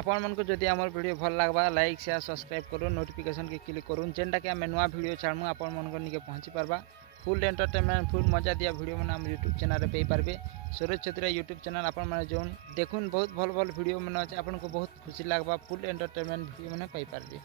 आपण मन को जदि आम वीडियो भल लगवा लाइक शेयर सब्सक्राइब करूँ नोटिफिकेशन के क्लिक करूँ जेनटा कि आम नुआ वीडियो छाड़ू आपण मन को निके पहुँची पारबा फुल एंटरटेनमेंट फुल मजा दिया वीडियो मैंने आम यूट्यूब चैनल पे पारे सूरज छेत्री यूट्यूब चैनल आपण मैंने जो देखुन बहुत भल भल वीडियो मैंने अच्छे आपको बहुत खुशी लगवा फुल एंटरटेनमेंट वीडियो मैंने पारे।